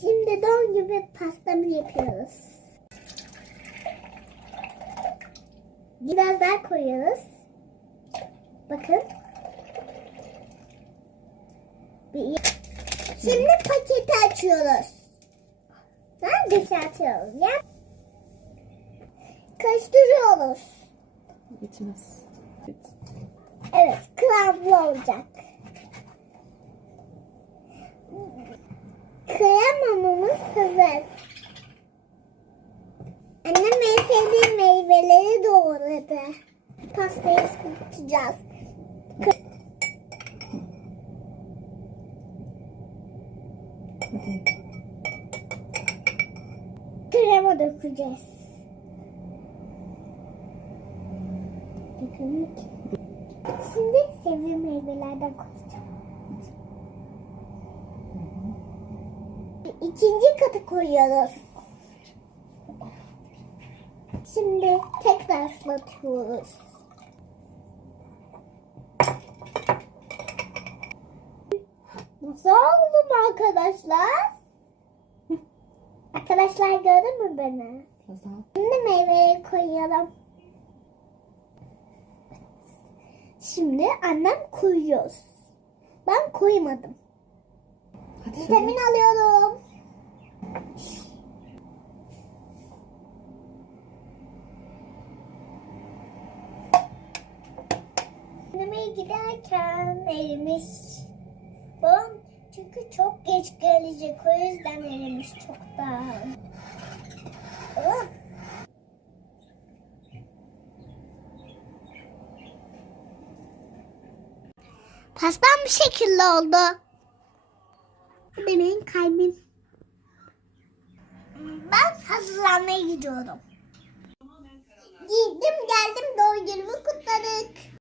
Şimdi don gibi pastamı yapıyoruz. Biraz daha koyuyoruz. Bakın. Şimdi paketi açıyoruz. Ben dışartıyoruz ya. Karıştırıyoruz. Bitmez. Bit. Evet, kıvamlı olacak. Hazır. Annem en sevdiğim meyveleri doğradı. Pastayı ısıtacağız. Hadi. Krema dökeceğiz. Şimdi sevdiğim meyvelerden koyacağım. İkinci katı koyuyoruz. Şimdi tekrar ıslatıyoruz. Nasıl oldum arkadaşlar? Arkadaşlar gördün mü beni? Şimdi meyveyi koyalım. Şimdi annem koyuyoruz. Ben koymadım. Hadi söyle. Vitamin Anneme giderken erimiş. Babam çünkü çok geç gelecek. O yüzden erimiş çoktan. Oh. Pastam bu şekilde oldu. Bu benim kalbim. Ben hazırlanmaya gidiyorum. Gi-